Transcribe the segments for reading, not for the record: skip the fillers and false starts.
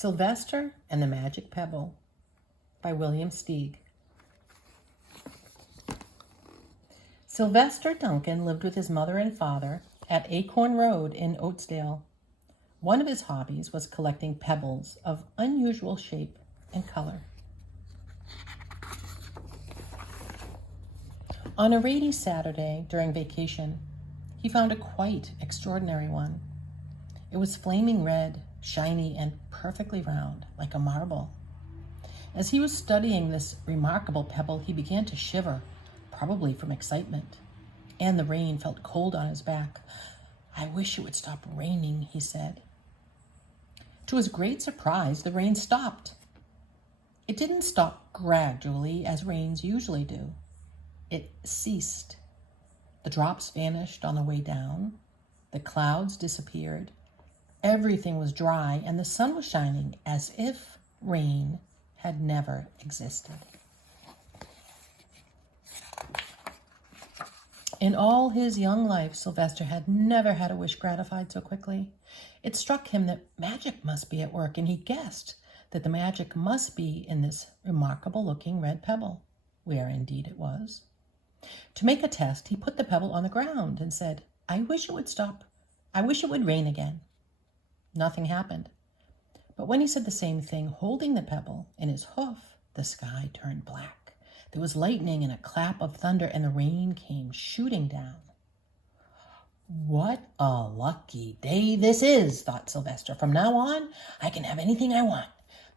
Sylvester and the Magic Pebble by William Steig. Sylvester Duncan lived with his mother and father at Acorn Road in Oatsdale. One of his hobbies was collecting pebbles of unusual shape and color. On a rainy Saturday during vacation, he found a quite extraordinary one. It was flaming red, shiny, and perfectly round, like a marble. As he was studying this remarkable pebble, he began to shiver, probably from excitement, and the rain felt cold on his back. "I wish it would stop raining," he said. To his great surprise, the rain stopped. It didn't stop gradually, as rains usually do. It ceased. The drops vanished on the way down. The clouds disappeared. Everything was dry, and the sun was shining as if rain had never existed. In all his young life, Sylvester had never had a wish gratified so quickly. It struck him that magic must be at work, and he guessed that the magic must be in this remarkable-looking red pebble, where indeed it was. To make a test, he put the pebble on the ground and said, "I wish it would stop. I wish it would rain again." Nothing happened. But when he said the same thing, holding the pebble in his hoof, the sky turned black. There was lightning and a clap of thunder, and the rain came shooting down. "What a lucky day this is," thought Sylvester. "From now on, I can have anything I want.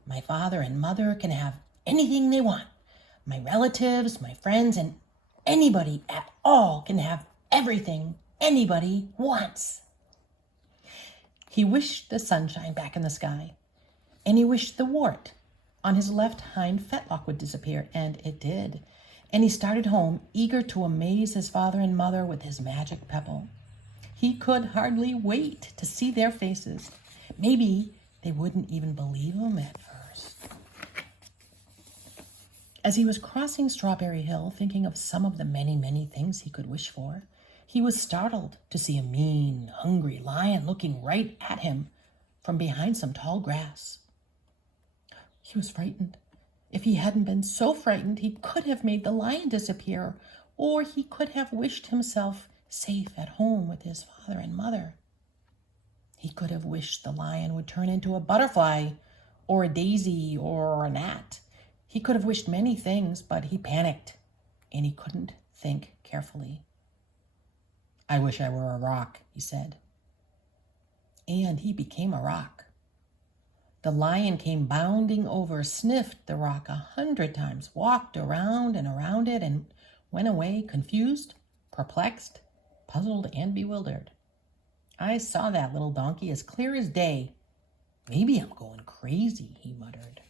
My father and mother can have anything they want. My relatives, my friends, and anybody at all can have everything anybody wants." He wished the sunshine back in the sky, and he wished the wart on his left hind fetlock would disappear, and it did. And he started home, eager to amaze his father and mother with his magic pebble. He could hardly wait to see their faces. Maybe they wouldn't even believe him at first. As he was crossing Strawberry Hill, thinking of some of the many, many things he could wish for, he was startled to see a mean, hungry lion looking right at him from behind some tall grass. He was frightened. If he hadn't been so frightened, he could have made the lion disappear, or he could have wished himself safe at home with his father and mother. He could have wished the lion would turn into a butterfly, or a daisy, or a gnat. He could have wished many things, but he panicked, and he couldn't think carefully. "I wish I were a rock," he said. And he became a rock. The lion came bounding over, sniffed the rock 100 times, walked around and around it, and went away confused, perplexed, puzzled, and bewildered. "I saw that little donkey as clear as day. Maybe I'm going crazy," he muttered.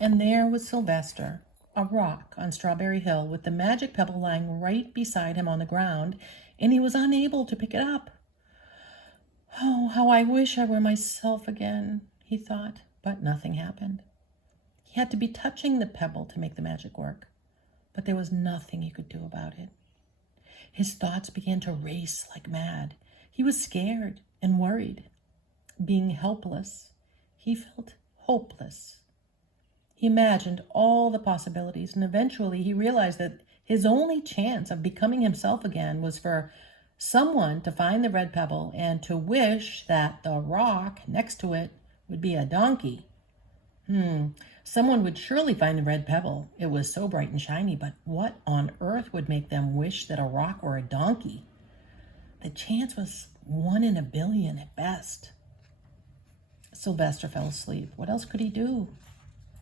And there was Sylvester, a rock on Strawberry Hill, with the magic pebble lying right beside him on the ground, and he was unable to pick it up. "Oh, how I wish I were myself again," he thought, but nothing happened. He had to be touching the pebble to make the magic work, but there was nothing he could do about it. His thoughts began to race like mad. He was scared and worried. Being helpless, he felt hopeless. He imagined all the possibilities, and eventually he realized that his only chance of becoming himself again was for someone to find the red pebble and to wish that the rock next to it would be a donkey. Someone would surely find the red pebble. It was so bright and shiny, but what on earth would make them wish that a rock were a donkey? The chance was 1 in a billion at best. Sylvester fell asleep. What else could he do?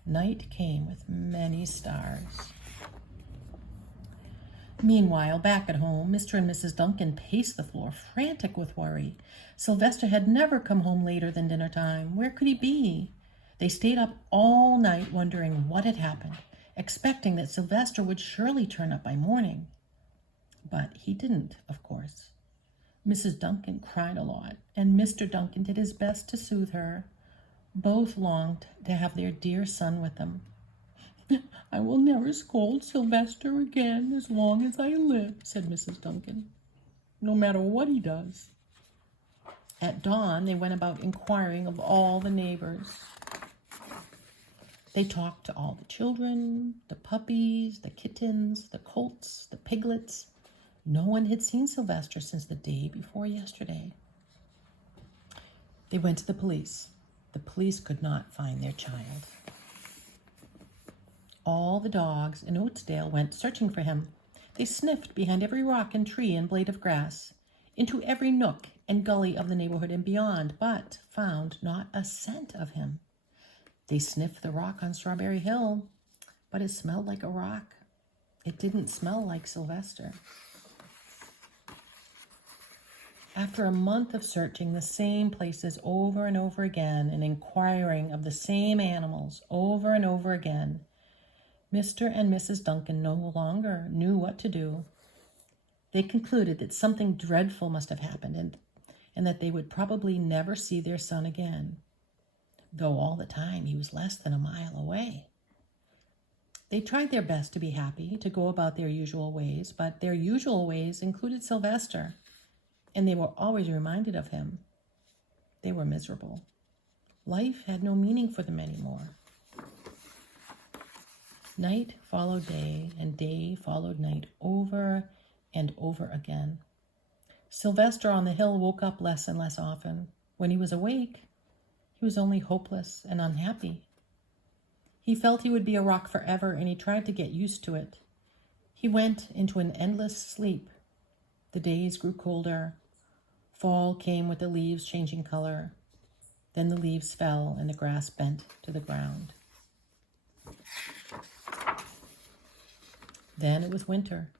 Night came with many stars. Meanwhile, back at home, Mr. and Mrs. Duncan paced the floor, frantic with worry. Sylvester had never come home later than dinner time. Where could he be? They stayed up all night wondering what had happened, expecting that Sylvester would surely turn up by morning. But he didn't, of course. Mrs. Duncan cried a lot, and Mr. Duncan did his best to soothe her. Both longed to have their dear son with them. "I will never scold Sylvester again as long as I live," said Mrs. Duncan, "no matter what he does." At dawn, they went about inquiring of all the neighbors. They talked to all the children, the puppies, the kittens, the colts, the piglets. No one had seen Sylvester since the day before yesterday. They went to the police. The police could not find their child. All the dogs in Oatsdale went searching for him. They sniffed behind every rock and tree and blade of grass, into every nook and gully of the neighborhood and beyond, but found not a scent of him. They sniffed the rock on Strawberry Hill, but it smelled like a rock. It didn't smell like Sylvester. After a month of searching the same places over and over again and inquiring of the same animals over and over again, Mr. and Mrs. Duncan no longer knew what to do. They concluded that something dreadful must have happened and that they would probably never see their son again, though all the time he was less than a mile away. They tried their best to be happy, to go about their usual ways, but their usual ways included Sylvester, and they were always reminded of him. They were miserable. Life had no meaning for them anymore. Night followed day, and day followed night, over and over again. Sylvester on the hill woke up less and less often. When he was awake, he was only hopeless and unhappy. He felt he would be a rock forever, and he tried to get used to it. He went into an endless sleep. The days grew colder. Fall came with the leaves changing color. Then the leaves fell and the grass bent to the ground. Then it was winter.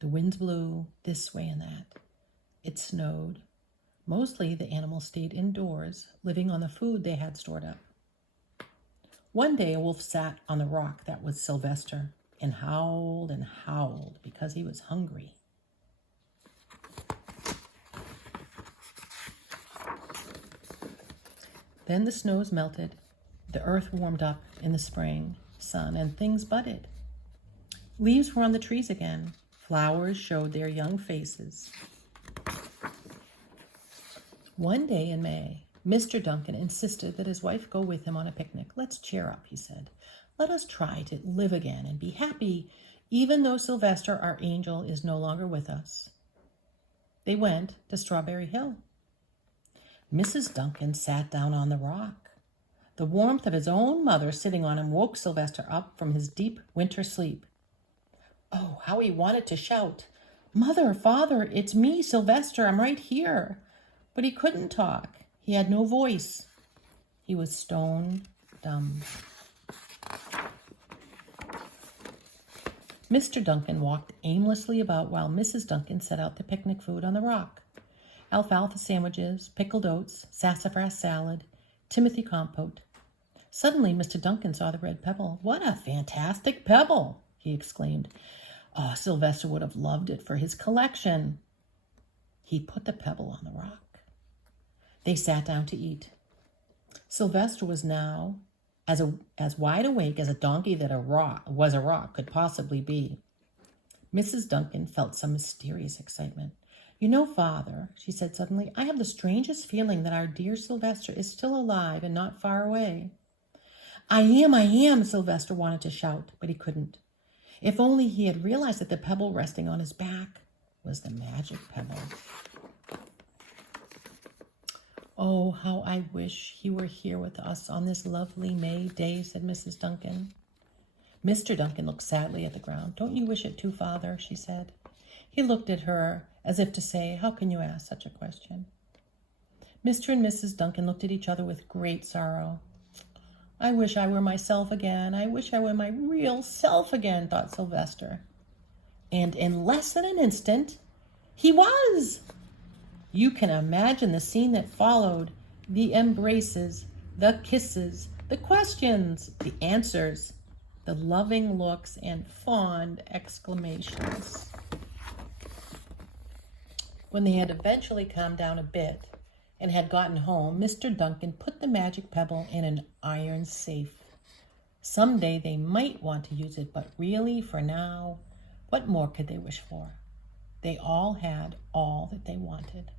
The winds blew this way and that. It snowed. Mostly the animals stayed indoors, living on the food they had stored up. One day a wolf sat on the rock that was Sylvester and howled because he was hungry. Then the snows melted, the earth warmed up in the spring sun, and things budded. Leaves were on the trees again. Flowers showed their young faces. One day in May, Mr. Duncan insisted that his wife go with him on a picnic. "Let's cheer up," he said. "Let us try to live again and be happy, even though Sylvester, our angel, is no longer with us." They went to Strawberry Hill. Mrs. Duncan sat down on the rock. The warmth of his own mother sitting on him woke Sylvester up from his deep winter sleep. Oh, how he wanted to shout, "Mother, Father, it's me, Sylvester, I'm right here." But he couldn't talk. He had no voice. He was stone dumb. Mr. Duncan walked aimlessly about while Mrs. Duncan set out the picnic food on the rock. Alfalfa sandwiches, pickled oats, sassafras salad, Timothy compote. Suddenly, Mr. Duncan saw the red pebble. "What a fantastic pebble!" he exclaimed. "Oh, Sylvester would have loved it for his collection." He put the pebble on the rock. They sat down to eat. Sylvester was now as wide awake as a donkey that a rock could possibly be. Mrs. Duncan felt some mysterious excitement. "You know, Father," she said suddenly, "I have the strangest feeling that our dear Sylvester is still alive and not far away." I am, Sylvester wanted to shout, but he couldn't. If only he had realized that the pebble resting on his back was the magic pebble. "Oh, how I wish he were here with us on this lovely May day," said Mrs. Duncan. Mr. Duncan looked sadly at the ground. "Don't you wish it too, Father?" she said. He looked at her as if to say, "How can you ask such a question?" Mr. and Mrs. Duncan looked at each other with great sorrow. "I wish I were myself again. I wish I were my real self again," thought Sylvester. And in less than an instant, he was. You can imagine the scene that followed: the embraces, the kisses, the questions, the answers, the loving looks, and fond exclamations. When they had eventually calmed down a bit and had gotten home, Mr. Duncan put the magic pebble in an iron safe. Someday they might want to use it, but really, for now, what more could they wish for? They all had all that they wanted.